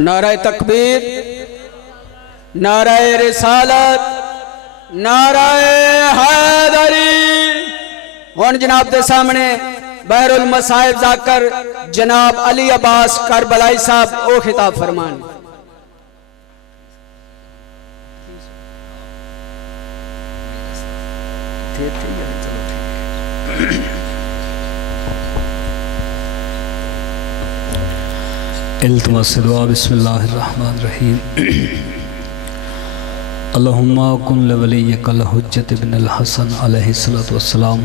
नारे तकबीर, नारे रिसालत, नारे हैदरी। हुण जनाब के सामने बहरुल मसाइब जाकर जनाब अली अब्बास करबलाई साहब ओ खिताब फरमान। इल्तिमास दुआ बिस्मिल्लाहिर्रहमानिर्रहीम। अल्लाहुम्मा कुन लिवलिय्यकल हुज्जत इब्नुल हसन अलैहिस्सलातु वस्सलाम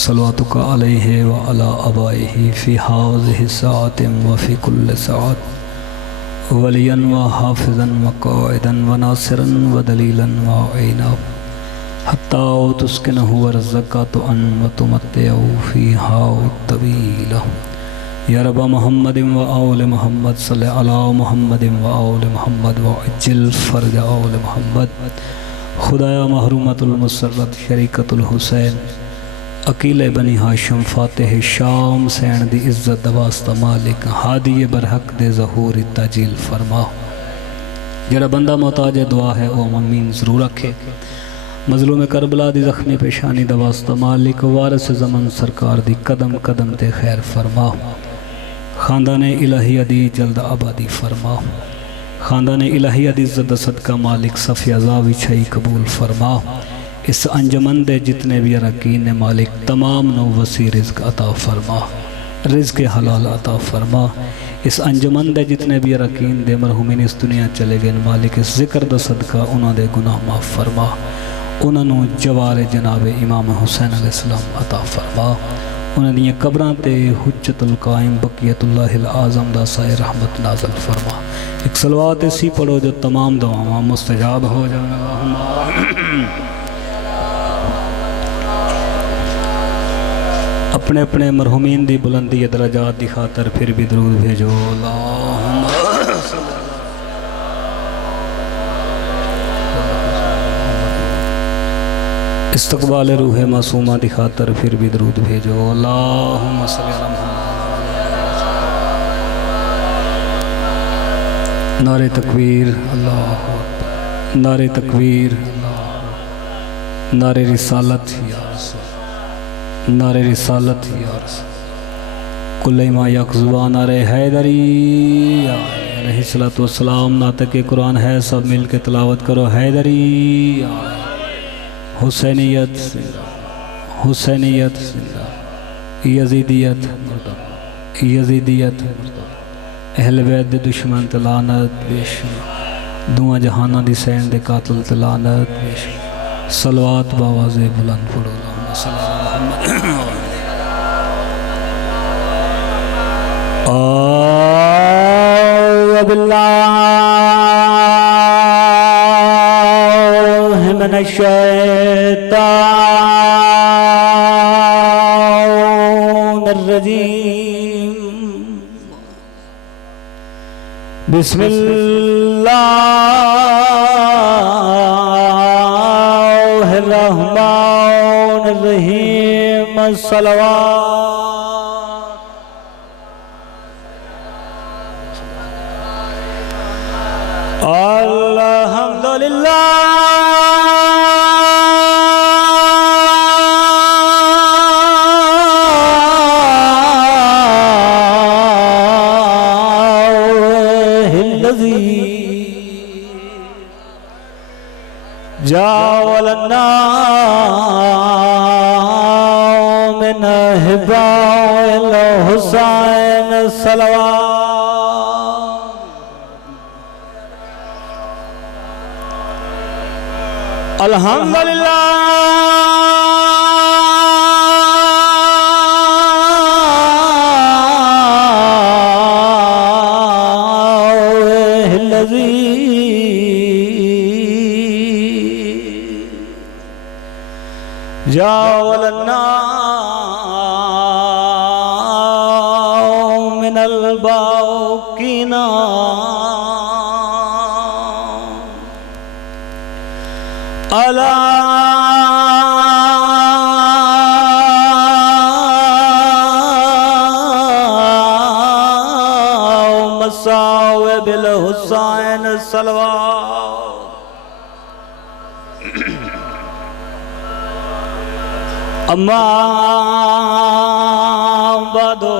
सलवातुका अलैहि व अला अबाइहि फ़ी हाज़िहि साअतिन व फ़ी कुल्लि साअत वलियन व हाफ़िज़न व क़ाइदन व नासिरन व दलीलन व ऐना हत्ता तुस्किनहु व रज़क़तु अन व तुमत्तिउ फ़ीहा तवीला। या रब्बा मुहम्मदिन व आले मुहम्मद सल्लि अला मुहम्मदिन व आले मुहम्मद व अज्जिल फ़र्ज आले मुहम्मद। खुदाया महरूमतुल मुसर्रत शरीकतुल हुसैन अकील बनी हाशिम फ़ातिह शाम सैन दी इज़्ज़त दवास्ता मालिक हादी बरहक दे ज़हूर ताजील फरमा। जड़ा बंदा मोहताज दुआ है ओ अमीन ज़रूर रखे। मज़लूम करबला दी ज़ख्मी पेशानी दवास्ता मालिक वारिस ज़मन सरकार दी कदम कदम ते खैर फरमा। ख़ानदान इलाही अदी जल्द आबादी फरमा। ख़ानदान इलाही अदी इज़्ज़त सदका मालिक सफ़ी अज़ा विछाई कबूल फरमा। इस अंजमन दे जितने भी अरकीन ने मालिक तमाम नो वसी रिज़्क़ अता फरमा, रिज़्क़ हलाल अता फरमा। इस अंजमन दे जितने भी अरकीन दे मरहुमीन इस दुनिया चले गए मालिक इस ज़िक्र दा सदका उन्हां दे गुनाह माफ़ फरमा। उन्होंने जवार जनाब इमाम हुसैन अलैहिस्सलाम अता फरमा। उन्हां दी कब्रां ते हुज्जतुल कायम बक़ियतुल्लाहिल आज़म दा साए रहमत नाज़िल फरमा। एक सलवात ऐसी पढ़ो जो तमाम दुआवां मुस्तजाब हो जाए। अपने अपने मरहुमीन दी बुलंदी दरजात दी खातर फिर भी दरूद भेजो। इस्तक़बाल रूह मासूमा दी खातर फिर भी दरूद भेजो। अल्लाहुम्मा सल्लि अला मुहम्मद। नारे तकबीर अल्लाहु अकबर, नारे तकबीर, नारे रिसालत या रसूल, नारे रिसालत या रसूल। कुल्ले मा यक़ज़ुबा नारे हैदरी अलैहिस्सलातु वस्सलाम। नातक कुरान है सब मिल के तिलावत करो। हैदरी हुसैनियत हुसैनियत यजीदियत यजीदियत अहले बैत दे दुश्मन ते लानत बेशुमार। दुआ जहाना दी सैन दे कातिल ते लानत बेशुमार। सलवात बावाज़े बुलंद पढ़ो। औज़ु बिल्लाहि मिनश शैतानिर रजीम। बिस्मिल्लाहिर रहमानिर रहीम। सलवात। अल्हम्दुलिल्लाह जावलना मिन हिबाइल हुसैन सलवात। अल्हम्दुलिल्लाह जावलना मिनल बाक़ीना अला मसा बिल हुसैन सलवात। अम्मा बादो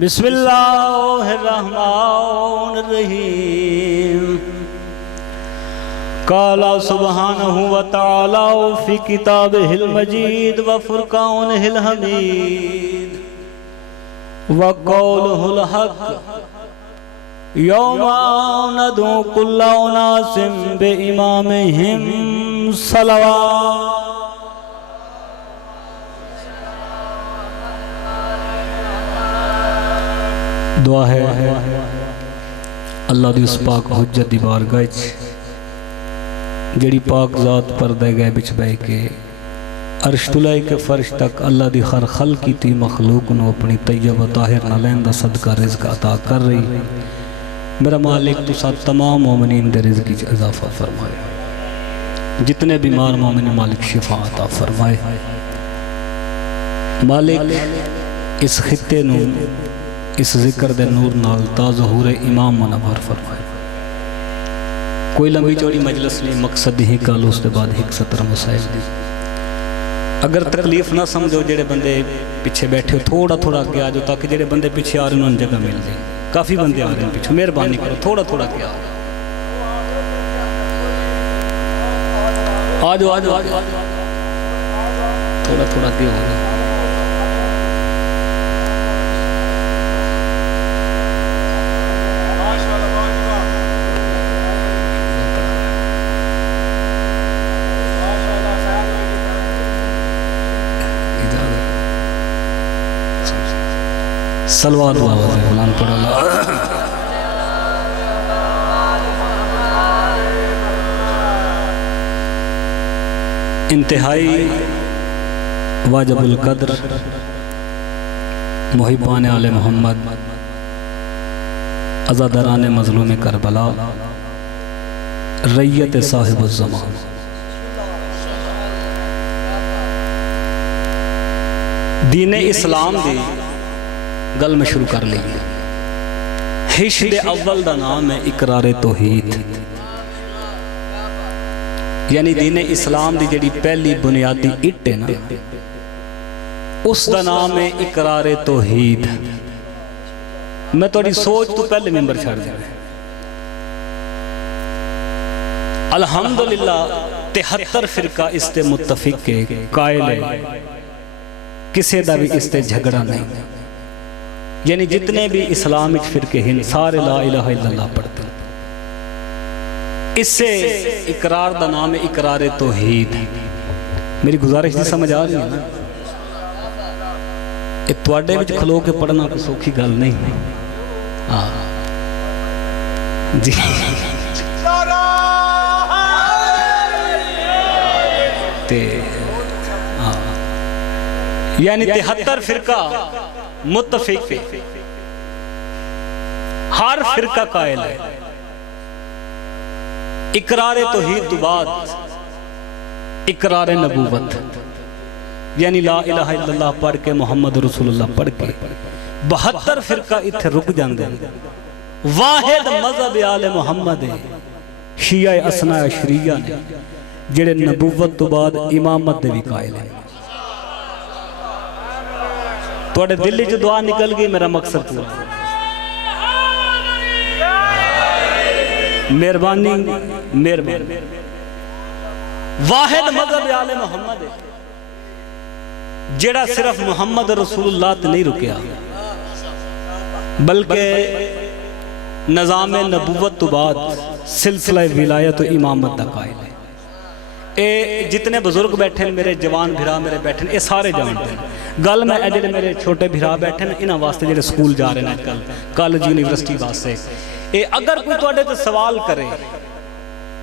बिस्मिल्लाहिर्रहमानिर्रहीम। काला सुब्हानहु व तआला फी किताबिहिल मजीद व फुरकानिहिल हमीद व कौलुहुल हक यौमा नदू कुल्ला उनासिम बिइमामिहिम सलवात। दुआ है अल्लाह दी उस पाक हुज्जत दी बारगाह च जड़ी पाक ज़ात पर्दे गए बिच बह के अर्श तुलाई के फर्श तक अल्लाह दी हर खल की ती मखलूक नू अपनी तैयब ताहिर ना लैन दा सदका रिज़्क अता कर रही। मेरा मालिक तुसा तमाम मोमिनीन दे रिज़्क च इजाफा फरमाए। जितने बीमार मोमिन मालिक शिफा अता फरमाए। मालिक इस खित्ते नू इस जिक्र दे नूर नाल ताज़हूर इमाम मुनव्वर फरमाए। कोई लंबी चौड़ी मजलिस नहीं, मकसद ही कल उसके बाद एक सत्र मसाइल दी। अगर तकलीफ ना समझो जेड़े बंदे पीछे बैठे हो थोड़ा थोड़ा आगे आ जाओ ताकि जेड़े बंदे पीछे आ रहे हैं उन्हें जगह मिल जाए। काफ़ी बंदे आ रहे हैं पीछे, मेहरबानी करो थोड़ा थोड़ा आगे आ जाओ। आ जाओ थोड़ा थोड़ा आगे हो जाओ। सलवात गुलाम पढ़ो। इंतहाई वाजिबुल कद्र मुहिब्बान आले मोहम्मद अज़ादरान मज़लूम करबला रैयत साहिबुज़ ज़मान दीन इस्लाम दी गल में शुरू कर ली। हिश दे अव्वल दा नाम है इकरार तौहीद, यानी दीन इस्लाम दी जेड़ी पहली बुनियादी इट है ना उस दा नाम है इकरार तौहीद। मैं थोड़ी सोच तो पहले मेंबर छड़ देना। अल्हम्दुलिल्लाह 73 फिरका इसते मुत्तफिक के कायल है, किसी दा भी इसते झगड़ा नहीं। यानी जितने भी इस्लामिक फिरके हैं सारे ला इलाहा इल्लल्लाह पढ़ते हैं। इससे इकरार दा नाम है इकरार तौहीद। मेरी गुजारिश दी समझ आ रही है ना? ये तुहाडे विच खलो के पढ़ना कोई सौखी गल नहीं। हाँ जी ते हाँ यानी 73 फिरका मुत्तफिक हर फिरका कायल है। इकरार तौहीद तो बाद इकरार नबूवत यानी ला इलाहा इल्लल्लाह पढ़ के मोहम्मद रसूलुल्लाह पढ़ के 72 फिरका इत्थे रुक जांदे। वाहिद मज़हब आले मोहम्मद है शिया असना अशरिया ने जेड़े नबूवत तो बाद इमामत दे भी कायल है। थोड़े दिल च दुआ निकल गई, मेरा मकसद पूरा। मेहरबानी मेहरबानी। वाहिद मज़हब आले मोहम्मद है जेड़ा सिर्फ मोहम्मद रसूलुल्लाह ते नहीं रुकया बल्कि निज़ाम नबूवत तो बाद सिलसिला विलायत तो इमामत दा कायल है। ए जितने बुजुर्ग बैठे हैं, मेरे जवान भिरा मेरे बैठे हैं, ये सारे जानते हैं गल। मैं जो मेरे छोटे भिरा बैठे हैं इन्होंने वास्ते जो स्कूल जा रहे हैं आजकल कॉलेज यूनिवर्सिटी वास्ते, ये अगर कोई तुहाडे ते सवाल करे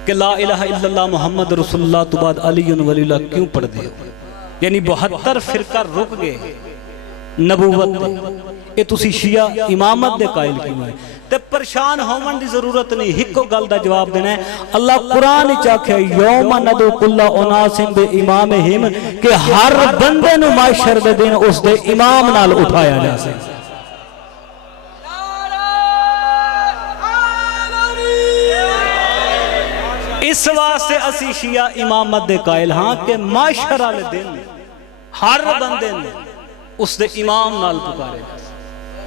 कि ला इलाहा इल्लल्लाह मुहम्मद रसूलुल्लाह तो बाद अली वलील्लाह क्यों पढ़ते हो, यानी 72 फिरका रुक गए नबूवत, ये तुसी शिया इमामत दे कायल क्यों है? ते परेशान होवन दी जरूरत नहीं, हिको गल दा जवाब देना है। अल्लाह कुरान विच आखे यौमा नदू कुल्ला उनासिम बि इमामिहिम कि हर बंदे नु माशर दे दिन उस दे इमाम नाल उठाया जा सके। इस वास्ते असी शिया इमामत दे कायल हाँ कि माशर वाले दिन हर बंदे ने उसके इमाम नाल पुकारे,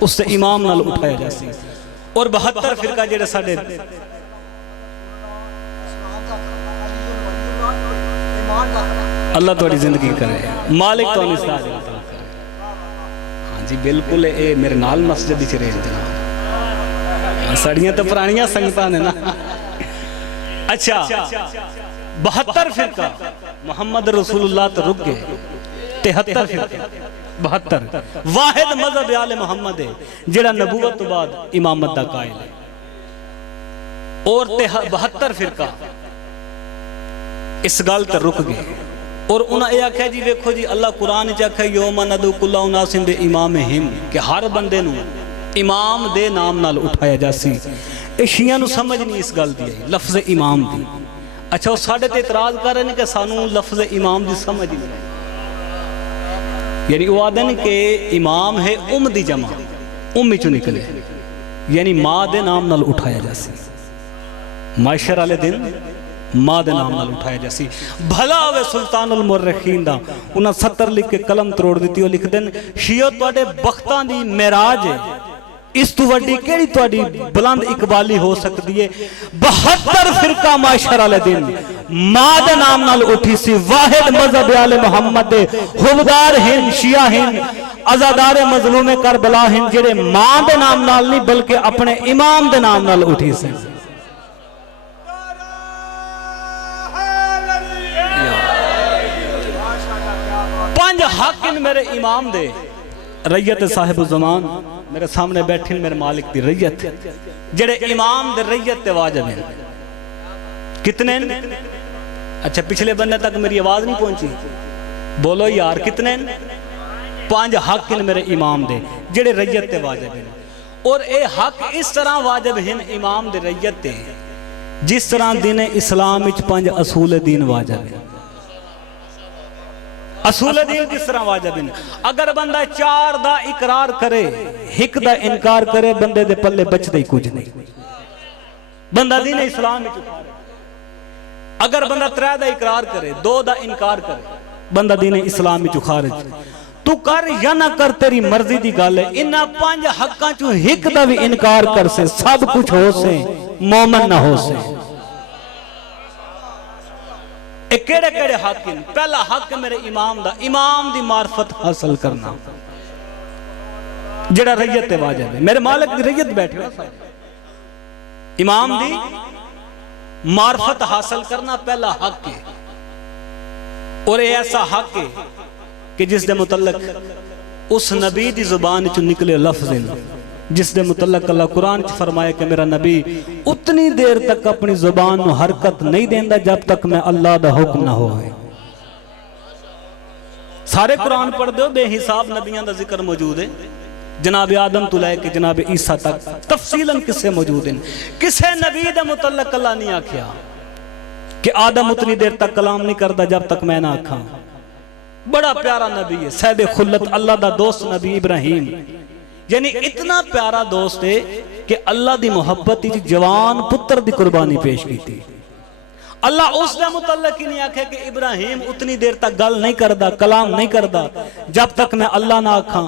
उसके इमाम नाल उठाया जासी। और 72 फिरका जेड़े साडे अल्लाह तुहाडी जिंदगी करे, मालिक तुहानू इस्लाह दे अता करे। हाँ जी बिल्कुल, ये मेरे नाल मस्जिद च रहे जनाब, साड़ियां तो पुरानियां संगतां ने ना। अच्छा 72 फिरका मोहम्मद रसूलुल्लाह तो रुक गए, 73 फिरका 72 वाहिद मजहब आले मोहम्मद है जेड़ा नबूवत तो बाद इमामत दा कायल है। और 72 फिरका इस गल ते रुक गए और उन्हें यह आख्या जी वेखो जी अल्लाह कुरान च आख्या यौमा नदू कुल्ला उनासिम बे इमामिहिम कि हर बंदे नू इमाम दे नाम नाल उठाया जासी। ये शिया नू समझ नहीं इस गल दी लफ्ज़ इमाम दी। अच्छा वो साढ़े ते इतराज कर रहे हैं कि सानू लफ्ज़ इमाम दी समझ नहीं, यानी वो आदन के इमाम है दी जमा, चो निकले, यानी माँ दे नाम नाल उठाया जासी। माशर वाले दिन माँ दे नाम नाल उठाया जासी। भला होवे सुल्तानुल मुर्रखीन दा, उन्हें 70 लिख के कलम तरोड़ दी। वो लिख देन शियो तुहाडे बख्तां दी मेराज है, इस तू वड्डी केड़ी तुहाडी बुलंद इकबाली हो सकती है। 72 फिरका माशर वाले दिन माँ दे नाम नाल उठी सी। वाहिद मजहब आले मोहम्मद दे हुबदार हिंद शिया हिंद आजादार मजलूम करबला हिंद जेड़े माँ दे नाम नाल नहीं बल्कि अपने इमाम दे नाम नाल उठी सी। 5 हक मेरे इमाम दे, रैयत साहिब ज़मान मेरे सामने बैठी मेरे मालिक दी रैयत, जेड़े इमाम दे रैयत ते वाजिब हैं। कितने? अच्छा पिछले बन्ने तक मेरी आवाज नहीं पहुंची, बोलो यार कितने? 5 हक मेरे इमाम दे जेड़े रैयत ते वाजिब हैं। और ये हक इस तरह वाजिब हैं इमाम दे रैयत ते जिस तरह दीन इस्लाम विच 5 असूल दीन वाजिब हैं। असूल दीन किस तरह वाजिब है? अगर बंदा 4 दा इकरार करे 1 दा इनकार करे बंदे दे पल्ले बचदा ही कुछ नहीं, बंदा दीन इस्लाम विच उठारे। अगर बंदा 3 दा इकरार करे 2 दा इनकार करे बंदा दीन इस्लाम विच खारिज। तू कर या ना कर तेरी मर्जी दी गल है। इन्हां 5 हक्कां चों 1 दा भी इनकार कर से सब कुछ हो से मोमिन ना हो से। केड़े केड़े हक हैं? पहला हक मेरे इमाम दा, इमाम दी मार्फत हासिल करना जेड़ा रैयत ते वाजिब है। मेरे मालिक दी रैयत बैठे हो, इमाम दी मार्फत हासिल करना पहला हक है। और ऐसा हक है कि जिस दे मुतल्लक उस नबी दी जुबान चो निकले लफ्ज़ जिस दे मुतल्लक अल्लाह कुरान च फरमाया कि मेरा नबी उतनी देर तक अपनी जुबान को हरकत नहीं देंदा जब तक मैं अल्लाह दा हुक्म ना होए। सारे कुरान पढ़ दो बेहिसाब नबियां दा जिक्र मौजूद है, जनाब आदम तो लैके जनाब ईसा तक तफसीलन किस्से मौजूद हैं। किसे नबी दे मुतल्लक अल्लाह नहीं आख्या कि आदम उतनी देर तक कलाम नहीं करता जब तक मैं ना आखा। बड़ा प्यारा नबी है, सहबे खुल्लत अल्लाह दा दोस्त नबी इब्राहिम, यानी इतना प्यारा दोस्त है कि अल्लाह दी मोहब्बत जवान पुत्र दी कुर्बानी पेश की थी। अल्लाह उस दे मुतल्लक ही नहीं आखे कि इब्राहिम उतनी देर तक गल नहीं करदा कलाम नहीं करदा जब तक मैं अल्लाह ना आखा।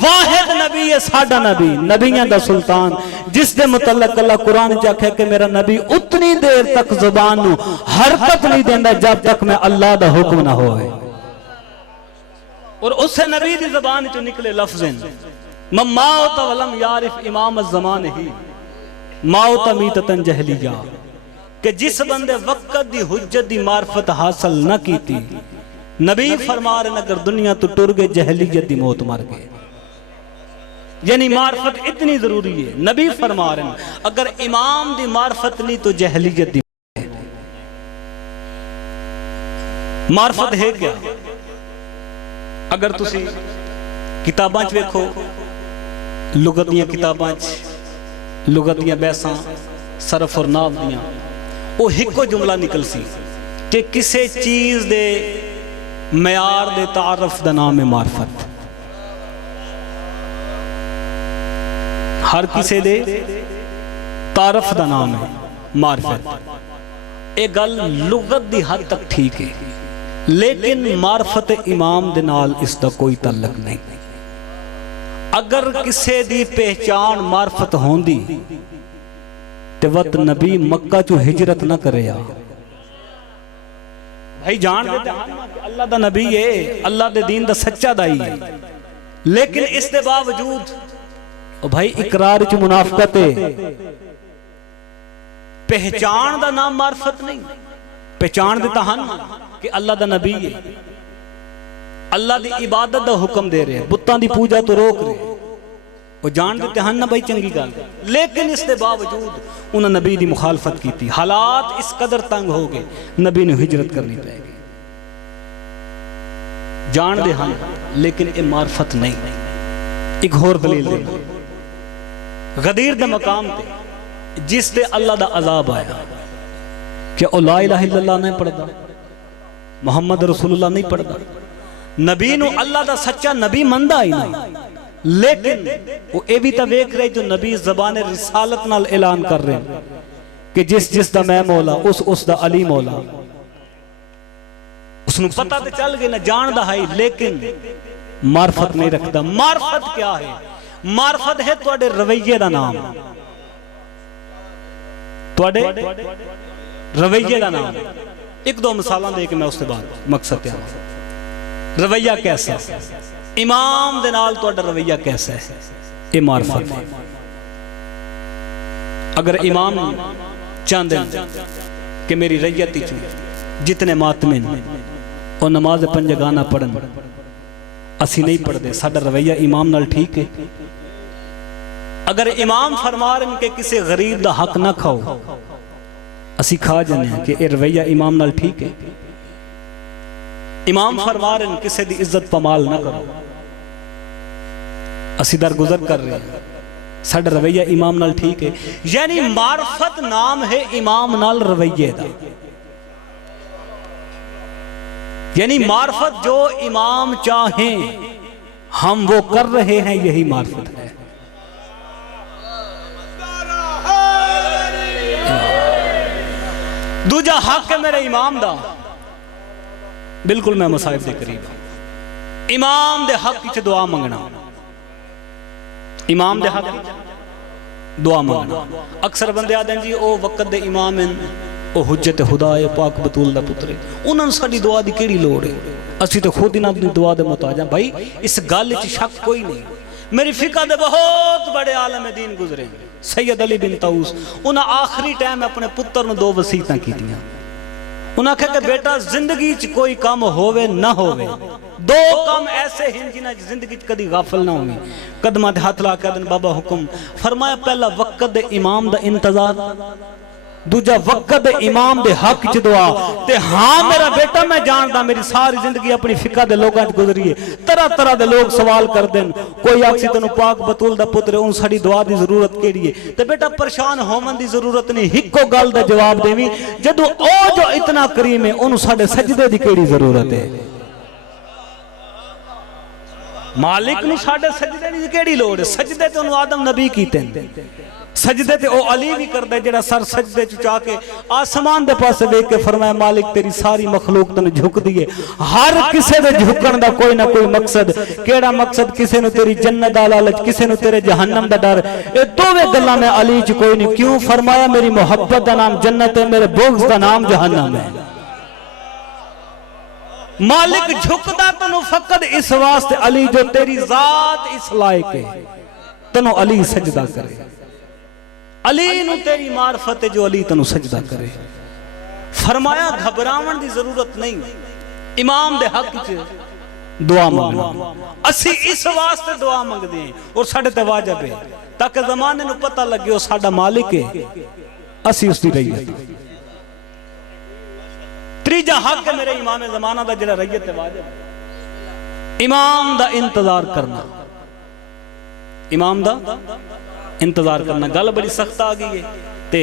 वाहिद नबी है साडा नबी, नबियां दा सुल्तान, जिस दे मुतल्लक अल्लाह कुरान च आखे कि मेरा नबी उतनी देर तक जुबान नू हरकत नहीं देंदा जब तक मैं अल्लाह दा हुक्म ना होए। और उस नबी दी जुबान चो निकले लफ्ज़ मौत वलम यारिफ इमाम ज़मान ही मौत मीततन जहलिया, कि जिस बंदे वक्त दी हुज्जत दी मार्फत हासिल न की थी नबी फरमा रहे अगर दुनिया तो टुर गए जहलियत दी मौत मर गए। यानी मार्फत इतनी जरूरी है। नबी फरमा रहे अगर इमाम दी मार्फत नहीं तो जहलियत दी मार्फत है क्या? अगर तुसी किताबां च वेखो लुगत दियां किताबां च लुगत दियां बहसां सरफ और नाव दियां वो हिको जुमला निकल सी कि किसी चीज दे मयार दे तारफ दा नाम है मार्फत। हर किसी दे तारफ दा नाम है मार्फत। ये गल लुगत दी हद तक ठीक है, लेकिन मार्फत इमाम दे नाल इसका कोई ताल्लुक नहीं। अगर किसी दी पहचान मार्फत होंदी ते वत नबी मक्का चो हिजरत ना करे। भाई जान देते अल्लाह दा नबी है, अल्लाह दे दीन दा सच्चा दाई है, लेकिन इस दे बावजूद भाई इकरार च मुनाफकत है। पहचान दा नाम मार्फत नहीं, पहचान देता हन कि अल्लाह दा नबी है, अल्लाह दी इबादत दा हुक्म दे रहे, बुत्तां दी पूजा तो रोक रहे, वो जान देते हैं ना भाई चंगी गल, लेकिन इसके बावजूद उन्हें नबी की मुखालफत की थी। हालात इस कदर तंग हो गए, नबी ने हिजरत करनी पैगी। जान दे हैं लेकिन ये मार्फत नहीं। एक होर दलील देना, गदीर दे मकाम ते जिस दे अल्लाह दा अजाब आया, क्या ओ ला इलाहा इल्लल्लाह नहीं पढ़दा, मोहम्मद रसूलुल्लाह नहीं पढ़दा, नबी नु अल्लाह दा सच्चा नबी मनदा ही नहीं, लेकिन वो ये भी तो वेख रहे जो नबी ज़बान रिसालत नाल ऐलान कर रहे हैं कि जिस जिस दा मैं मौला उस दा अली मौला। उसनु पता तो चल गया ना, जानदा है, लेकिन मार्फत नहीं रखता। मार्फत क्या है? मार्फत है तुहाडे रवैये दा नाम, तुहाडे रवैये दा नाम। एक दो मिसालां दे के मैं उसके बाद मकसद क्या रवैया कैसा, इमाम दे नाल तुहाडा रवैया कैसा है, ये मार्फत है। अगर इमाम चाहते कि मेरी रैयत जितने मातमिन और नमाज पंजगाना पढ़न, असी नहीं पढ़ते, साडा रवैया इमाम नाल ठीक है। अगर इमाम फरमा रहे कि किसी गरीब दा हक ना खाओ, असी खा जाने कि ये रवैया इमाम नाल ठीक है। इमाम फरमा रहे किसी दी इज्जत पमाल ना करो, असी दरगुजर कर रहे हैं, साडा रवैया इमाम नाल ठीक है। यानी मार्फत नाम है इमाम नाल रवैये दा। यानी मार्फत जो इमाम चाहें हम वो कर रहे हैं, यही मार्फत है। दूजा हक है मेरे इमाम दा, बिल्कुल मैं मसाइब दे करीब, इमाम दे हक च दुआ मंगना, इमाम दे हक दुआ मंगना। अक्सर बंदे आदे जी ओ वक्त दे इमाम हैं, ओ हुज्जत खुदा है, पाक बतूल दा पुत्र है, उन्हां साडी दुआ दी केड़ी लोड़ है, असी तो खुद इन्हां दी दुआ दे मुताज हैं। भाई इस गल च शक कोई नहीं। मेरी फिका दे बहुत बड़े आलम दीन गुजरे, सैयद अली बिन तऊस, उन्हें आखिरी टाइम अपने पुत्र ने दो वसीयतां कीतियां। उन्हें आख्या कि बेटा जिंदगी च कोई काम होवे ना होवे, दो काम ऐसे हैं जिन्हें जिंदगी कदी गाफल ना होगी। कदमां ते हाथ ला के दिन बाबा हुक्म फरमाया, पहला वक्त दे इमाम दा इंतजार, दूजा वक्त दे इमाम दे हक च दुआ। ते हाँ मेरा बेटा मैं जानदा मेरी सारी जिंदगी अपनी फिका दे लोगां च गुजरी है, तरह तरह दे लोग सवाल कर देन, कोई आखसी तेनू पाक बतूल दा पुत्र उन साडी दुआ दी जरूरत केड़ी है। ते बेटा परेशान होवन दी जरूरत नहीं, हिक्को गल दा जवाब देवी, जदों ओ जो इतना करीम है ओनू साडे सजदे दी केड़ी जरूरत है। मालिक नू साडे सजदे दी केड़ी लोड़ है? सजदे ते उन्होंने आदम नबी कीते, सजदे ते ओ अली भी करदा जेड़ा सर सजदे चुचा के आसमान दे पासे देख के फरमाया, मालिक तेरी सारी मखलूक तन झुक दी है। हर किसे दे झुकण दा कोई ना कोई मकसद, केड़ा मकसद? किसे नु तेरी जन्नत दा लालच, किसे नु तेरे जहन्नम दा डर। ए दोवें गल्लां में अली च कोई नहीं। क्यों? फरमाया मेरी मोहब्बत दा नाम जन्नत है, मेरे बुग़्ज़ दा नाम जहन्नम है। मालिक झुकदा तनु फकत इस वास्ते अली जो तेरी जात इस लायक है, तनु अली सजदा करे। अली नु तेरी मार्फत है जो अली तनु सजदा करे। फरमाया घबरावन दी जरूरत नहीं, इमाम दे हक च दुआ मंगना। असी इस वास्ते दुआ मंगदे हैं और साडे ते वाजिब है ताकि जमाने नु पता लगे ओ साडा मालिक है, असी उसदी रैयत। तीजा हक है मेरे इमाम जमाना दा जेड़ा रैयत ते वाजिब, इमाम दा इंतजार करना। इमाम दा इंतजार करना, गल बड़ी सख्त आ गई है ते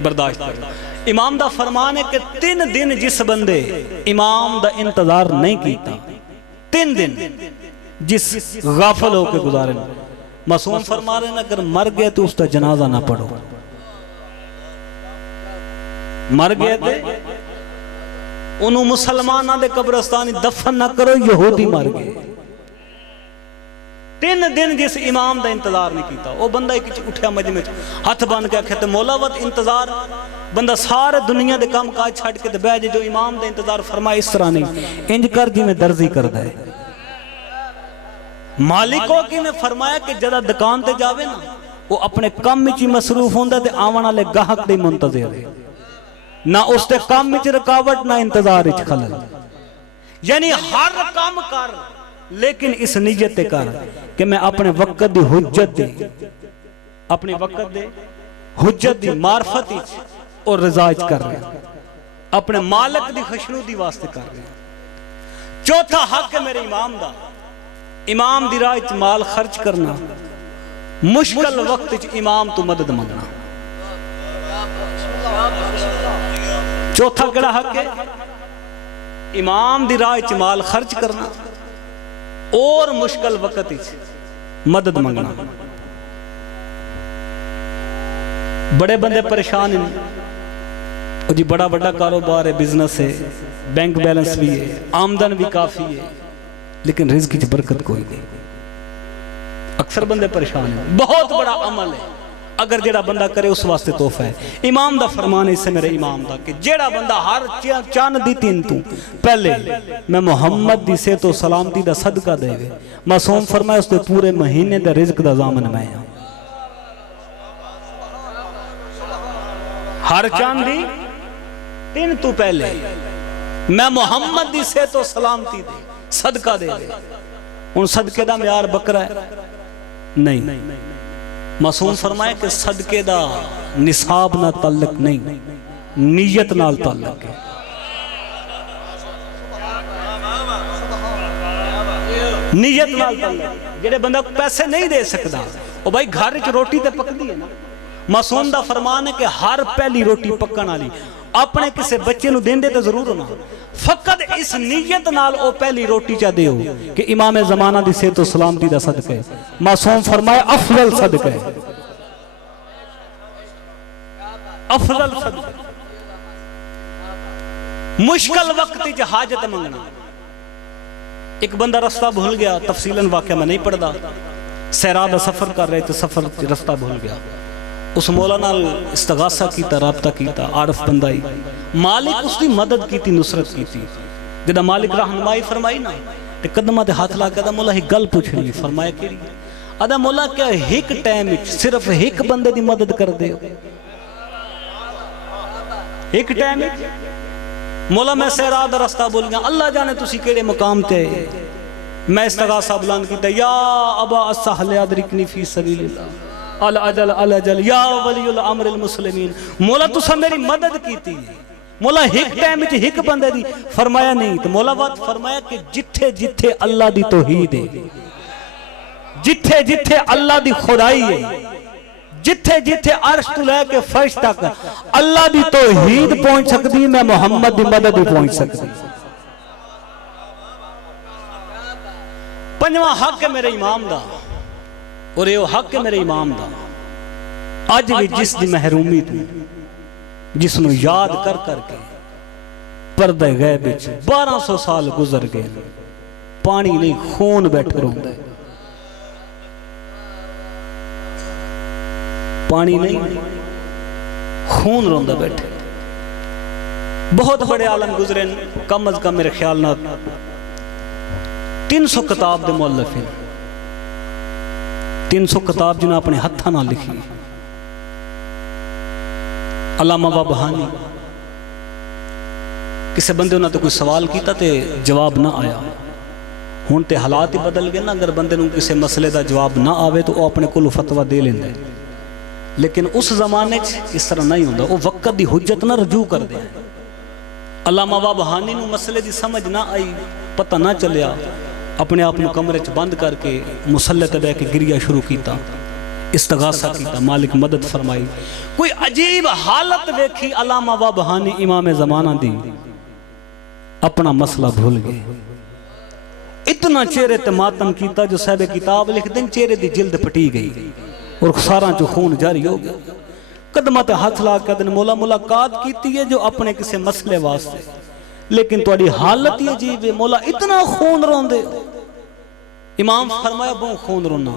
बर्दाश्त करना। इमाम दा फरमान है कि 3 दिन जिस बंदे इमाम दा इंतजार नहीं कीता, 3 दिन जिस गाफल होकर गुजारे, मासूम फरमा रहे हैं अगर मर गए तो उसका जनाजा ना पढ़ो। मर गए थे उन्होंने मुसलमाना दे कब्रस्तान दफन ना करो, यहूदी मर गए। 3 दिन जिस इमाम का इंतजार नहीं किया, वो बंदा एक उठा मजमे हथ बन के आखे, मौलावत इंतजार बंदा सारे दुनिया के काम काज छड़ के बह जाए, जो इमाम का इंतजार फरमाए इस तरह नहीं, इंज कर जिवें दर्जी करता है। मालिको की ने फरमाया कि जदा दुकान ते जावे ना, वो अपने काम में मसरूफ होंदा ते आवन वाले गाहक दी मुंतज़िर है, ना उसके काम में रुकावट ना इंतजार विच खलल। यानी हर काम कर, लेकिन इस नीयत कर कि मैं अपने वक्त दी हुज्जत दे, अपने वक्त दे हुज्जत दी मार्फत और रजा कर रहे, अपने मालिक दी खुशनुदी वास्ते कर रहे। चौथा हक है मेरे इमाम दा, इमाम दी राह च माल खर्च करना, मुश्किल वक्त च इमाम तो मदद मंगना। चौथा केड़ा हक है? इमाम दी राह च माल खर्च करना और मुश्किल वक्त च मदद मंगना। बड़े बंदे परेशान हैं जी, बड़ा बड़ा कारोबार है, बिजनेस है, बैंक बैलेंस भी है, आमदन भी काफी है, लेकिन रिज़्क़ की बरकत कोई नहीं। अक्सर बंदे परेशान हैं। बहुत बड़ा अमल है, अगर जेड़ा बंदा करे उस वास्ते तोहफा है। इमाम दा फरमान है इससे मेरे इमाम दा कि जेड़ा बंदा हर चंद दी 3 तू पहले मैं मोहम्मद दी से तो सलामती दा सदका देवे, मासूम फरमाया उसके पूरे महीने दा रिज़्क़ दा ज़ामन मैं हां। हर चंद दी 3 तू पहले मैं मोहम्मद दी से तो सलामती दे सदका दे। उन सदके दा म्यार बकरा है नहीं, मासूम फरमाया कि सदके दा निसाब ना ताल्लुक नहीं, नीयत नाल ताल्लुक है। नीयत नाल ताल्लुक। जेड़े बंदा पैसे नहीं दे सकता, ओ भाई घर च रोटी ते पकदी है ना, मासूम दा फरमान है कि हर पहली रोटी पकन वाली अपने किसी बच्चे नूं देंदे तो जरूर होना, फकत इस नीयत नाल ओ पहली रोटी चा देओ कि इमाम ज़माना दी सेहत और सलामती दा सदका है। मासूम फरमाए अफजल सदका है, अफजल सदका। मुश्किल वक्त च हाजत मंगना। एक बंदा रास्ता भूल गया, तफसीलन वाकया मैं नहीं पढ़दा, सहरा दा सफर कर रहे थे, सफर च रास्ता भूल गया, उस मौला नाल इस्तगासा कीता, राबता कीता, आरफ बंदा ही, मालिक उसकी मदद की, नुसरत की। जदा मालिक रहनुमाई फरमाई ना, ते कदमां ते हाथ ला के आदा मौला एक गल पूछनी। फरमाया केड़ी? आदा मौला क्या एक टाइम विच सिर्फ एक बंदे दी मदद कर दे? एक टाइम विच मौला मैं सहरा दा रास्ता भूल गया, अल्लाह जाने तुसी केड़े मुकाम ते। मैं इस्तगासा बुलंद कीता, या अबा अस्सहल अदरिकनी फी सबीलिल्लाह अल अजल अल अजल या वलीउल अम्रिल मुस्लिमीन। मौला तुसा मेरी मदद की, मौला एक टाइम में एक बंदे दी। फरमाया नहीं, तो मौला बात फरमाया कि जिथे जिथे अल्लाह दी तौहीद है, जिथे जिथे अल्लाह दी खुदाई है, जिथे जिथे अर्श तो लेके फर्श तक अल्लाह दी तौहीद पहुंच सकती, मैं मोहम्मद दी मदद भी पहुंच सकती। पंजवा हक है मेरे इमाम दा, और ये हक है मेरे इमाम दा। अज भी जिस दी महरूमी तू, जिसनों याद कर करके पर्दे गैब विच 1200 साल गुजर गए, पानी नहीं खून बैठ रोंदा है, पानी नहीं खून रोंदा बैठे। बहुत बड़े आलम गुजरे, कम अज कम मेरे ख्याल ना 300 किताब दे मुअल्लिफ हैं, 300 किताब जिन्हें अपने हत्था ना लिखी। अल्लामा बाबहानी किसी बंदे उन्होंने तो कोई सवाल किया तो जवाब ना आया, हुण ते हालात ही बदल गए ना। अगर बंदे नूं किसी मसले का जवाब ना आवे तो वह अपने कोलों फतवा दे लेंदा है, लेकिन उस जमाने इस तरह नहीं होंदा, वो वक्त की हुज्जत ना रजू कर दे। अल्लामा बाबहानी नूं मसले की समझ ना आई, पता ना चलिया, अपने आप को कमरे च बंद करके मुसल्ले ते बैठ के गिरिया शुरू किया, इस्तगासा किया, मालिक मदद फरमाई। कोई अजीब हालत वेखी अल्लामा बाबहानी इमाम ज़माना दी, अपना मसला भूल गए। इतना चेहरे ते मातम किया जो साहब किताब लिख दें, चेहरे की जिल्द पटी गई और सारा चो खून जारी हो गया। कदमां ते हथ ला के कहते मौला मुलाकात की है जो अपने किसी मसले वास्ते, लेकिन तुहाडी हालत ही अजीब है मौला, इतना खून रोंदे हो। इमाम फरमाया बहु खून रोना।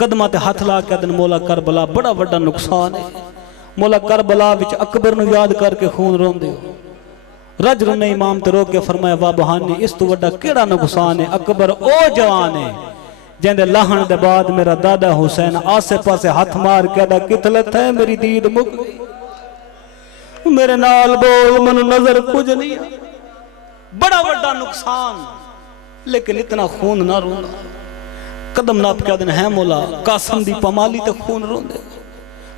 कदमां ते हथ ला के कहते मौला करबला बड़ा वड्डा नुकसान है, मौला करबला विच अकबर नूं याद करके खून रोंदे हो। रज रुने इमाम ते रोक के फरमाया वाह बहानी इस तो वड्डा केड़ा नुकसान है। अकबर ओ जवान है जिंदे लाहण दे बाद मेरा दादा हुसैन आसे पासे हाथ मार के दा कितलत है मेरी दीद मुक गई, मेरे नाल बोल मनु नजर कुछ नहीं, बड़ा वड्डा नुकसान, लेकिन इतना खून ना रोना। कदम नाप के दिन है मौला कासम दी पमाली ते खून रोंदे।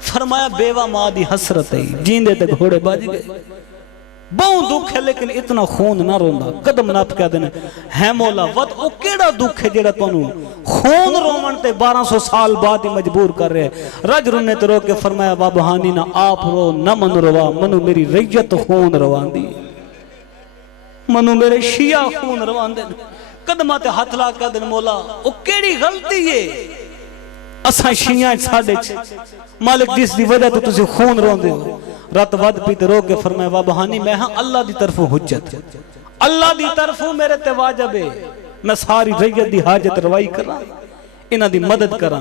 फरमाया बेवा मां दी हसरत है जींदे ते घोड़े बज गए, बहु दुख है लेकिन इतना खून ना रोंदा। कदम नाप के दिन है मौला वत ओ केड़ा दुख है जेड़ा तुहानू खून रोवण ते 1200 साल बाद ही मजबूर कर रहे। रज रुने ते रो के फरमाया वा बहानी ना आप रो ना मनु रवा, मनु मेरी रैयत खून रवांदी, मनु मेरे शिया खून रवांदे। कदमां ते हथ ला के दिन मौला ओ केड़ी गलती है असा शिया साडे मालिक जिस दी वजह तो तुसी खून रोंदे हो। रत वद पी ते रो के फरमाया वा बहानी मैं हां अल्लाह दी तरफों हुज्जत, अल्लाह दी तरफों मेरे ते वाजिब है मैं सारी रैयत दी हाजत रवाई करा, इन्हां दी मदद करा।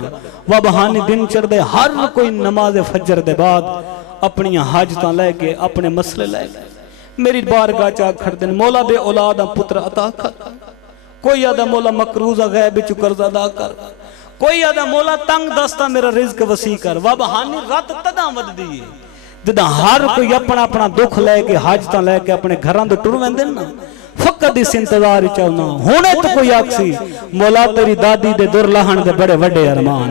वा बहानी दिन चढ़दे हर कोई नमाज फजर दे बाद अपनी हाजतां लेके अपने मसले लेके मेरी बारगाह च खड़दे मौला बे औलाद पुत्र अता कर, कोई आदा मौला मकरूजा गैब विच कर्ज अदा कर, कोई आदा मौला तंग दस्ता मेरा रिज़्क वसी कर। वा बहानी रत तदा वधदी है जिदा हर कोई अपना अपना दुख लेके हाजतां लेके अपने घरां तो टुर वेंदे ना, फकत इस इंतजार च होना हुणे तो कोई आखसी मौला तेरी दादी दे दुर लाहण दे बड़े वड्डे अरमान,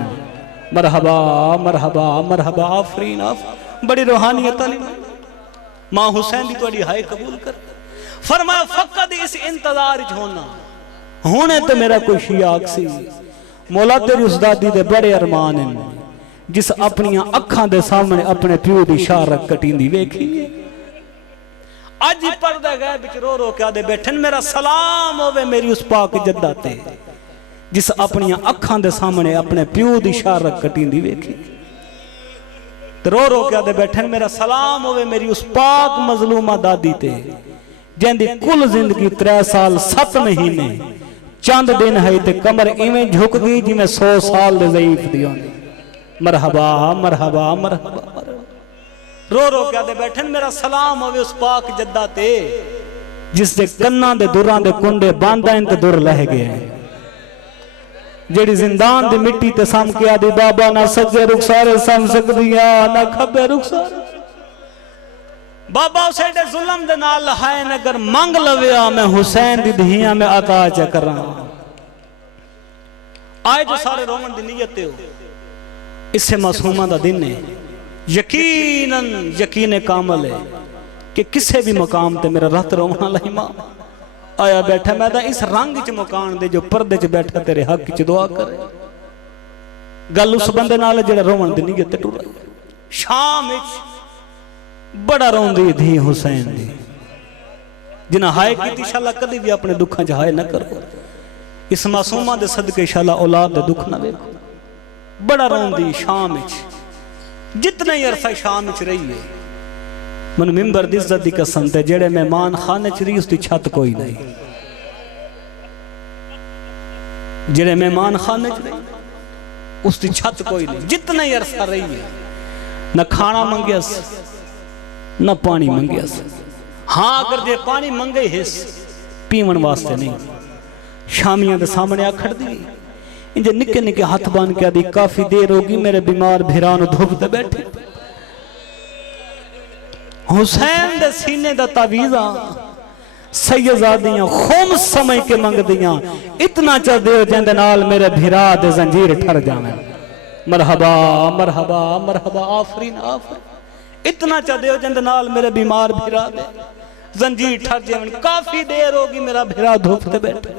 मरहबा मरहबा मरहबा आफरीन आफ, बड़ी रूहानियत वाली मां हुसैन दी तुहाडी हाय कबूल कर। फरमाया फकत इस इंतजार च होना हुणे तो मेरा कोई शिया आखसी मौला तेरी उस दादी दे बड़े अरमान हैं जिस अपनी अखां दे सामने अपने प्यो दी शारक कटींदी वेखी। अज पर्दे गैब विच रो रो के आदे बैठन मेरा सलाम होवे मेरी उस पाक जद्दा ते जिस अपनी अखां दे सामने अपने प्यो दी शारक कटींदी वेखी। रो रो के आदे बैठन मेरा सलाम होवे मेरी उस पाक मजलूमा दादी ते जिंदी कुल जिंदगी 3 साल 7 महीने चंद दिन है ते कमर इवें झुक गई जिवें 100 साल दे ज़ईफ दी होंदी। मरहबा मरहबा मरहबा रो रो के आदे बैठन मेरा सलाम होवे उस पाक जद्दा ते जिस दे कन्नां दे दुरां दे कुंडे बांदा इन ते दुर लह गए, जेड़ी जिंदान दी मिट्टी ते सम के आदि बाबा ना सज्जे रुखसारे सम सकदियां ना खब्बे रुखसारे। बाबा उसे जुल्म दे नाल है नगर मंग लविया मैं हुसैन दी धीयां में अता च करा। आए जो सारे रोमन दी नियत हो इससे मासूमा दा दिन है, यकीनन यकीन कामल है कि किसी भी मकाम ते मेरा रत रोवन वाला इमाम आया बैठा। मैं इस रंग च मकान दे जो पर्दे च बैठा तेरे हक च दुआ करे। गल उस बंदे नाल जेड़ा रोवन दी नियत ते टुरा। शाम विच बड़ा रोंदी धी हुसैन दी जिन्हें हाय की शाला कदी भी अपने दुखा च हाय न करो। इस मासूमा दे सदके शाला औलाद दे दुख ना वेखो। बड़ा रोंदी शाम विच, जितना ही अरसा शाम विच रही है मन मिंबर दी इज्जत दी कसम ते जेड़े मेहमान खाने च रही उसकी छत कोई नहीं, जेड़े मेहमान खाने च रही उसकी छत कोई नहीं। जितना ही अरसा रही है न खाना मंगिया न पानी मंगिया। हाँ अगर जे पानी मंगे हिस पीवन वास्ते नहीं, शामियां दे सामने आ खड़दी इंजे निके निके हाथ बन के आदि काफी देर होगी मेरे बीमार भिरा नु धुप ते बैठे। हुसैन दे सीने दा तावीज़ा सैयदादियां खूम समय के मंगदियां इतना च दे जिंदे नाल मेरे भिरा दे जंजीर ठर जावे। मरहबा मरहबा मरहबा आफरीन आफरीन, इतना च दे जिंदे नाल मेरे बीमार भिरा दे जंजीर ठर जावे। काफी देर होगी मेरा भिरा धुप ते बैठे,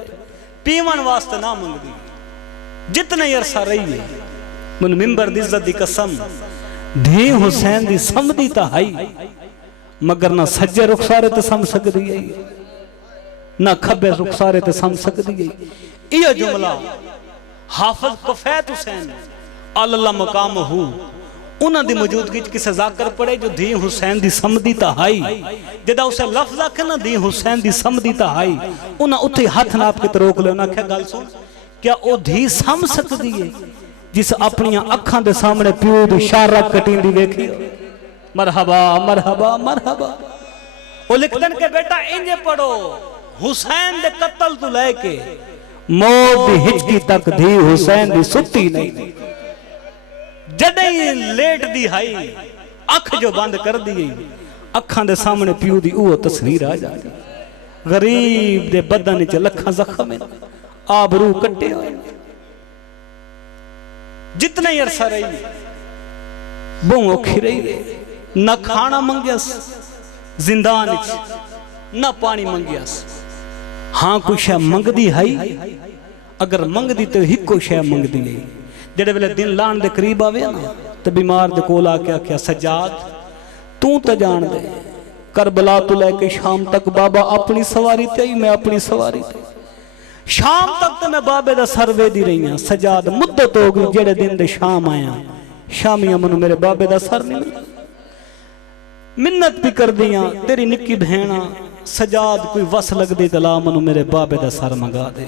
पीवन वास्ते ना मंगदी। जितना ही अरसा रही है मन मिंबर दी इज्जत दी कसम धी हुसैन दी समदी ता हाई मगर ना सज्जे रुखसारे ते सम सकदी है ना खब्बे रुखसारे ते सम सकदी है। यह जुमला हाफिज कफैत हुसैन अल्लाह मकामहू उन्होंने मौजूदगी किसे जाकर पड़े जो धी हुसैन की समझी तो हाई जदा उसे लफ्ज आखे ना धी हुसैन की समझी तो हाई उन्हें उत्थे हाथ नाप के रोक लिया। उन्हें आख्या गल सुन क्या वो धी समझ सकती है जिस अपन अखां दे सामने प्यो दी शारा कटींदी वेखी। मरहबा मरहबा मरहबा। वो लिखते के बेटा इंजे पढ़ो हुसैन दे कत्ल तो लेके मौत दी हिचकी तक धी हुसैन दी सुती नहीं। जदे लेट दी हाई अख जो बंद कर दी अखां दे सामने प्यो दी वो तस्वीर आ जाती। गरीब दे बदन च लखा जख्म है आबरू कट्टे हुए। जितना ही अरसा रही बहु औखी रही न खाना मंगिया जिंदान न पानी मंगिया। हाँ कोई शह मंगदी हाई अगर मंगदी तो हिको शह मंगदी है। जेड़े वेले दिन लाण दे करीब आवे ना तो बीमार दे कोल आके आख्या सज्जाद तू तो जान दे करबला तो लेके शाम तक बाबा अपनी सवारी ते मैं अपनी सवारी ते शाम तक तो मैं बाबे दा सर वेदी रही हां। सज्जाद मुद्दत हो गई जेड़े दिन दे शाम आया शामिया मनु मेरे बाबे दा सर नहीं मिला। मिन्नत भी कर दियां तेरी निक्की बहना सज्जाद कोई वस लगदी तो ला मनु मेरे बाबे दा सर मंगा दे।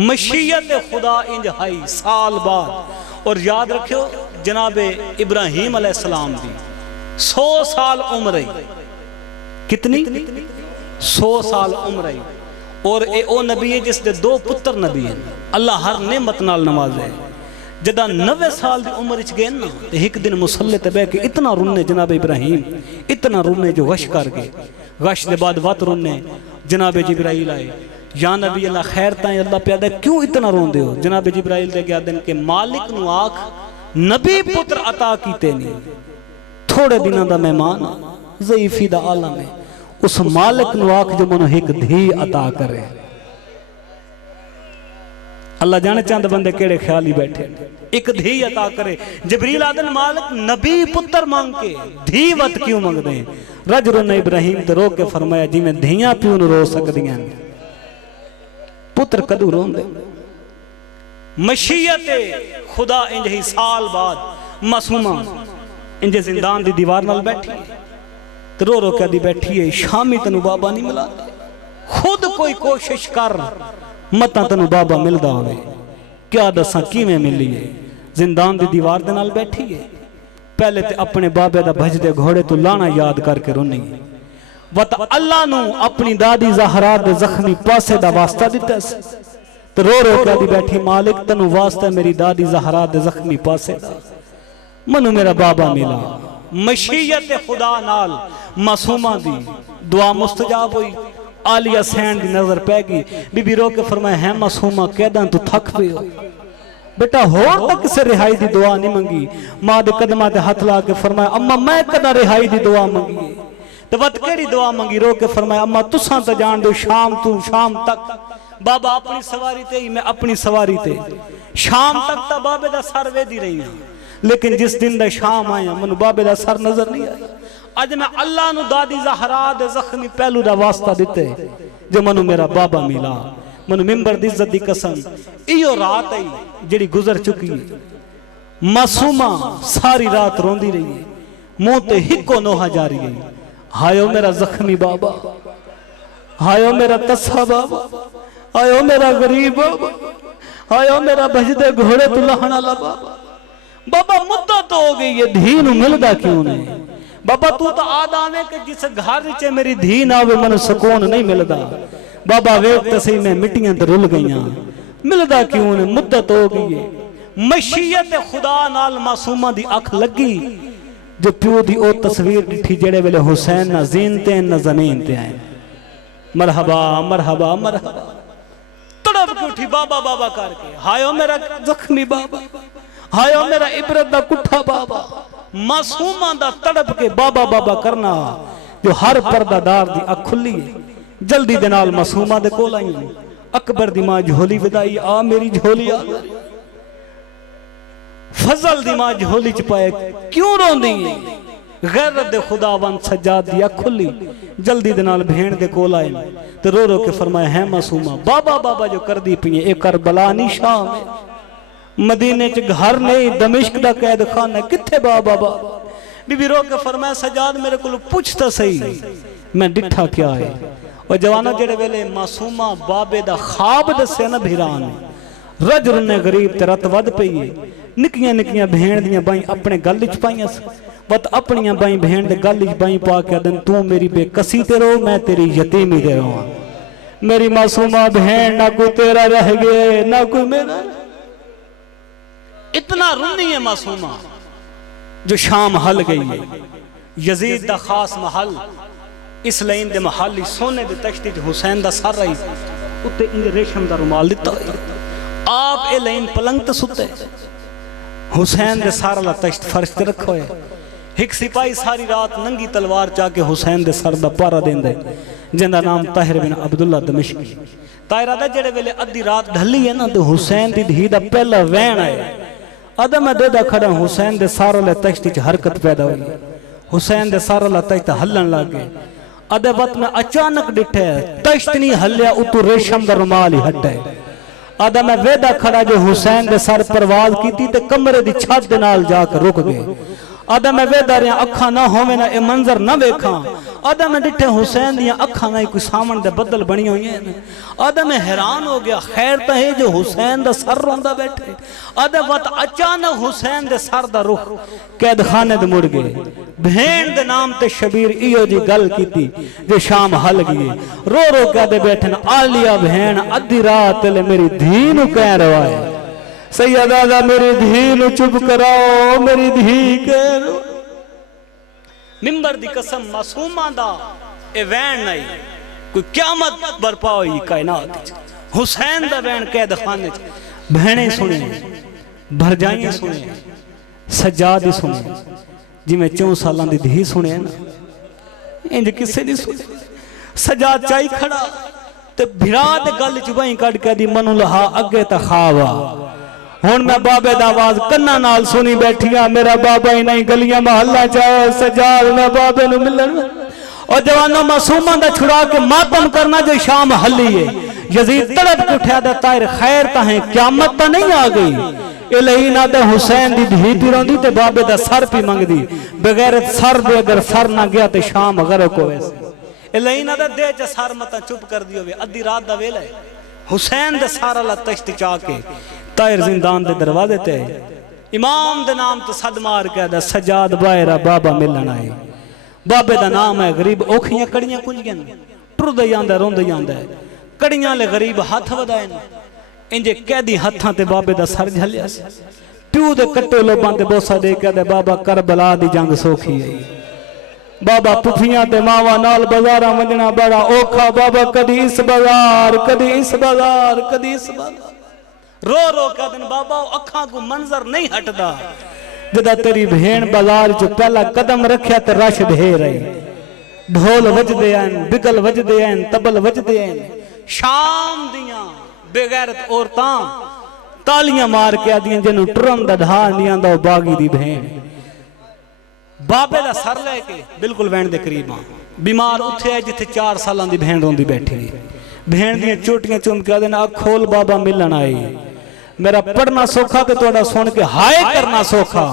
मशीयत खुदा इंज हाई साल बाद। और याद रखियो जनाबे इब्राहिम अलैहिस्सलाम दी 100 साल उम्र है। कितनी 100 साल उम्र है। और ए ओ नबी है जिसके 2 पुत्र नबी हैं। अल्लाह हर नेमत नाल नवाजे। जदा 90 साल की उम्र च गए ना तो एक दिन मुसल्ले ते बह के इतना रुने जनाब इब्राहिम इतना रुने जो गश कर गए। गश के बाद वत रुने जनाब जिब्राइल आए या नबी अल्लाह खैर ताई अल्लाह प्यादा क्यों इतना रोंदे हो। जनाब जिब्राइल दे गया दिन के मालिक नु आख नबी पुत्र अता कीते नहीं थोड़े दिनों का मेहमान ज़ईफी दा आलम है। उस मालिक नु आख जो मनो एक धी अता करे। अल्लाह जाने चंद बंदे केड़े ख्याल ही बैठे एक धी अता करे। जिब्रील आदन मालिक नबी पुत्र मांग के धी वत क्यों मंगदे। रज रोने इब्राहिम ते रो के फरमाया जिवें धीयां प्यो नु रो सकदियां पुत्र कदू रोंदे। मशीयत खुदा इंज ही साल बाद मासूमा इंज जिंदान दी दीवार नाल बैठी ते रो रो के दी बैठी है शामी तनु बाबा नहीं मिला। खुद कोई कोशिश कर मता तनु बाबा मिलदा होवे क्या दसा किवें मिली है। जिंदान दी दीवार दे नाल बैठी है। पहले ते अपने बाबे दा भजदे घोड़े तो लाना याद करके रोनी वत अल्लाह नु अपनी दादी ज़हरा दे जख्मी पासे दा वास्ता दिता तो रो रो के दी बैठी मालिक तनु वास्ता मेरी दादी ज़हरा दे जख्मी पासे दा मनु मेरा बाबा मिला। मशीयत खुदा नाल मासूमा दी दुआ मुस्तजाब हुई। आलिया सैन दी नजर पै गई। बीबी रो के फरमाया है मासूमा कहदा तू थक पे हो बेटा होर तक से रिहाई दी दुआ नहीं मंगी। मां दे कदमां ते हाथ ला के फरमाया अम्मा मैं कदा रिहाई दी दुआ मंगी तो वत केड़ी दुआ मंगी। रो के फरमाया अम्मा तुसा तो जान दो शाम तू शाम तक बाबा अपनी सवारी ते ही मैं अपनी सवारी ते शाम तक तो बाबे दा सर वेदी रही हां लेकिन जिस दिन दा शाम आया मनु बाबे दा सर नजर नहीं आया। अज मैं अल्लाह नु दादी ज़हरा दे जख्मी पहलू दा वास्ता दिते जो मनु मेरा बाबा मिला। मनु मिंबर दी इज्जत दी कसम इयो रात आई जेड़ी गुजर चुकी है। मासूमा सारी रात रोंदी रही है मुंह ते हिको नोहा जारी गई। हायो मेरा जख्मी बाबा हायो मेरा तस्सा बाबा हायो मेरा गरीब बाबा हायो मेरा भजदे घोड़े तो लहना ला बाबा। बाबा मुद्दत हो गई है धी नु मिलदा क्यों नहीं। बाबा तू तो आदावे के जिस घर च मेरी धी ना आवे मन सुकून नहीं मिलदा। बाबा वेख तो सही मैं मिट्टियां ते रुल गईयां मिलदा क्यों नहीं। मुद्दत हो गई है। मशीयत खुदा नाल मासूमा दी अख लगी जो प्यो दी ओ तस्वीर डिठी जेड़े वेले हुसैन ना जीन ते न जमीन ते आए। मरहबा मरहबा मरहबा तड़प के उठी बाबा बाबा करके हायो मेरा जख्मी बाबा हायो मेरा इबरत दा कुठा बाबा। मासूमा दा तड़प के बाबा बाबा करना जो हर पर्दादार दी अख खुली है। जल्दी दे नाल मासूमा दे कोल आई अकबर दी मां झोली विदाई आ मेरी झोली आ। फजल दी मां झोली च पाए क्यों रोंदी है। गैरत दे खुदावंद सज्जाद दी अख खुली जल्दी दे नाल भेण दे कोल आए ते रो रो के फरमाया है मासूमा बाबा बाबा जो कर दी पई ए करबला नी शाम मदीने च घर नहीं, दमिश्क दा कैद खाना किथे बाबा। बीबी रो के फरमाया सजाद मेरे को पूछ तो सही मैं डिठा क्या है। और जवाना जेड़े वेले मासूमा बाबे दा खाब दसे ना भिरान रज रुने गरीब ते रत वध पई है। निक्कियां निक्कियां भेण दियां बाई अपने गल च पाइयां वत अपनियां बाई भेण दे गल च बाई पा के आदन तू मेरी बेकसी ते रो मैं तेरी यतीमी ते रहा। मेरी मासूमा भेण ना कोई तेरा रह गए ना कोई मेरा। इतना रुनी है मासूमा जो शाम हल गई है। यजीद दा खास महल इस लाइन दे महल सोने दे तख्ती हुसैन दा सर रही उत्ते इंज रेशम दा रुमाल दिता आप ए लाइन पलंग ते सुते हुसैन दे सर ला तख्त फर्श ते रखो है। एक सिपाही सारी रात नंगी तलवार चाके हुसैन दे सर दा पारा देंदे जिंदा नाम ताहिर बिन अब्दुल्ला दमिश्की। ताहिरा दा जेड़े वेले अद्धी रात ढली है ना तो हुसैन दी धी दा पहला वैन है अदम देदा खड़ा हुसैन दे सारों ले तख्त च हरकत पैदा हुई। हुसैन दे सारों ला तख्त हलन लग गए। अदे वक्त में अचानक डिठे तख्त नहीं हलिया उतु रेशम दा रुमाल ही हटे। अदा मैं वेदा खड़ा जो हुसैन दे सर परवाज की ते कमरे दी छत दे नाल जाकर रुक गए। अदा मैं वेदा रहा अखा ना होवे ना ए मंजर ना वेखा। अदा मैं डिठे हुसैन दियां अखा ना कोई सामन दे बदल बनी हुई है। अदा मैं हैरान हो गया खैर तो है जो हुसैन दा सर रोंदा बैठे। अदा वत अचानक हुसैन दे सर दा रुख कैद खाने दे मुड़ गए। भेण दे नाम ते शबीर इयो जी गल कीती जे शाम हल गई। रो रो के दे बैठन आलिया भेण अद्धी रात ले मेरी धी नु कह रहा है सैयदा मेरी धी नु चुप कराओ मेरी धी के मिंबर दी कसम मासूमा दा ए वैन नहीं कोई क़यामत बरपा हुई कायनात। हुसैन दा वैन कैद खाने च बहने सुने भरजाइयां सुने सज्जाद ही सुने जिमें 4 साल दी धी सुने ना इंज किसे नहीं सुने। सज्जाद चाई खड़ा ते भिरा दे गल च वही कट के दी मनु लहा अगे ता खावा। हुण मैं बाबे दा आवाज कन्ना नाल सुनी बैठिया मेरा बाबा ही नहीं गलियां महल्ला चाहे सजाद मैं बाबे नु मिलन। और जवानों मासूमा दा छुड़ा के मातम करना जो शाम हली है। यजीद तड़प के उठा दे ताहिर खैर ता है क़यामत ता नहीं आ गई। इलही ना दे हुसैन दी धी पी रोंदी ते बाबे दा सर पी मंगदी बगैर सर दे अगर सर ना गया ते शाम गरक होवे। इलही ना दे च सर मत चुप कर दी होवे अद्धी रात दा वेला है। हुसैन दे सारा ला तख्त चाके ताहिर जिंदान दे दरवाजे ते इमाम दे नाम तो सद मार के दा सजाद बायरा बाबा मिलन आए। बाबे दा नाम है गरीब औखियां कड़ियां कुंजियां टुरदे जांदा रोंदे जांदा कड़ियां ले गरीब हाथ वधाए इंजे कैदी हाथां ते बाबे दा सर झलिया प्यू दे कट्टे लोबां ते बोसा दे के दे बाबा करबला दी जंग सोखी है। बाबा पुफियां ते मावा नाल बाजारा वंजना बड़ा औखा। बाबा कदी इस बाजार कदी इस बाजार कदी इस बाजार रो रो के दिन बाबा अखा को मंजर नहीं हटदा जदा तेरी भेण बाजार च पहला कदम रखिया ते रश ढेर है। ढोल वजदे हैं बिगल वजदे हैं तबल वजदे हैं। शाम दियां बेगैरत औरतां तालियां मार के आदियां जिन्हों टुरन दा ढा नहीं आंदा बागी दी भेण बाबे दा सर लेके बिल्कुल वैन दे करीब बीमार उठे है जिथे 4 साल दी भेण रोंदी बैठी। भेण दियां चोटियां चुम के आदे अख खोल बाबा मिलन आई। मेरा पढ़ना सौखा ते तोड़ा सुन के हाय करना सौखा।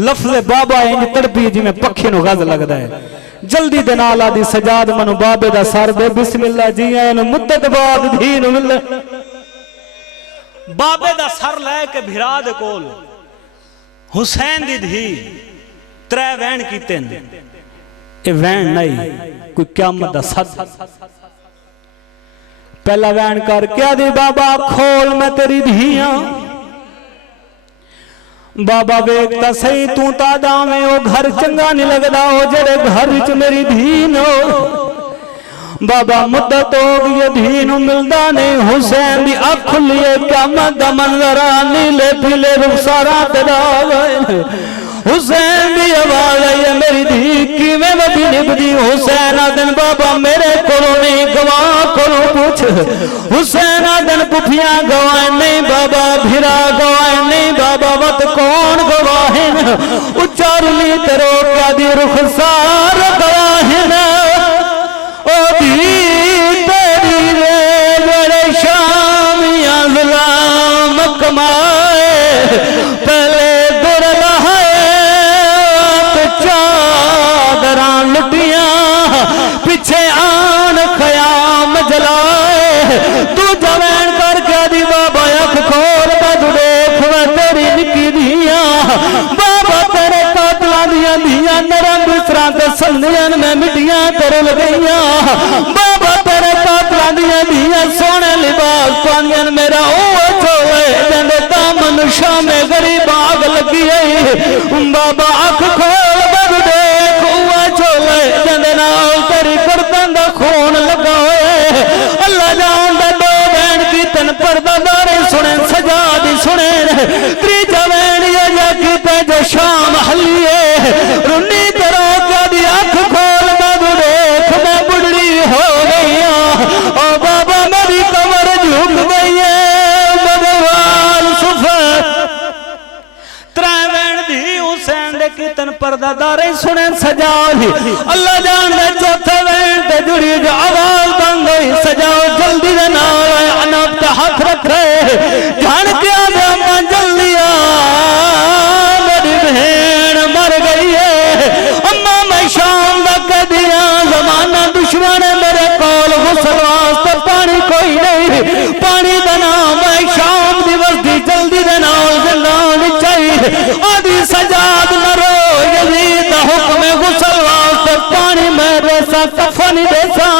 लफ्ज़ बाबा इंज तड़पी जिवें पक्षी नु गज लगदा है। जल्दी दे नाल आदी सजाद मनु बाबे दा सर दे बिस्मिल्लाह जी आन मुद्दत बाद धी नु मिल। बाबे दा सर ले के भिरा दे कोल हुसैन दी धी 3 वैन कीते ने। ए वैन नहीं कोई क़यामत दा सद। पहला वैन कर क्या दी बाबा खोल मैं तेरी धियां। बाबा वेखता सही तू ता दावे ओ घर चंगा नहीं लगदा ओ जेड़े घर च मेरी धी नो। बाबा मुद्दत हो गई धी नु मिलदा नहीं। हुसैन दी अख खुलिए क़यामत दा मंजर नीले पीले रुखसारा ते दावे। हुसैन दी आवाज आई मेरी धी किवें वधी निभदी। हुसैन आदन बाबा मेरे कोलों नहीं गवाह कोलों पूछ। हुसैन आदन पुफियां गवाह नहीं बाबा भिरा गवाह नहीं बाबा वत कौन गवाह उच्चा रुली तेरो क्या दी रुखसार गवाह ओ धी तेरी रे बड़े शामियां गुलाम कमाए नरम बिस्तरा ते संदियां में मिट्टियां तरल गईयां बाबा तेरे कातलां दियां दियां सोने लिबास पांदियां मेरा ओ चोले जंदे दामन शामे गरीब आग लगी है बाबा अख खोल बद देख ओ चोले जंदे नाल तेरी गर्दन दा खून लगा होए अल्लाह जान दा दो बैन की तन पर्दा दारे सुने सजा दी सुने त्रीजा बैन या की ते जो शाम हलिए रुन्नी तेरा क्या दी अख खोल बद देख मैं बुढ़ड़ी हो गई ओ बाबा मेरी कमर झुक गई है बदवाल सुफर त्रैवैन दी हुसैन दे कीर्तन पर्दा दारे सुने सजाओ अल्लाह जान दे चौथे वैन ते जुड़ी जो आवाज बन गई सजाओ जल्दी दे नाल अनब ते हाथ रख रहे जान के आ अम्मा जल्दी आ मेरी बहन मर गई है अम्मा मैं शाम दा कदिया जमाना दुश्मन मेरे कोल गुसल वास्ते पानी कोई नहीं पानी दा नाम मैं शाम दिवस दी जल्दी दे नाल जंगान चाहिए आदि सजाद न रो यजीद हुक्म गुसल वास्ते पानी मेरे सा कफन देसा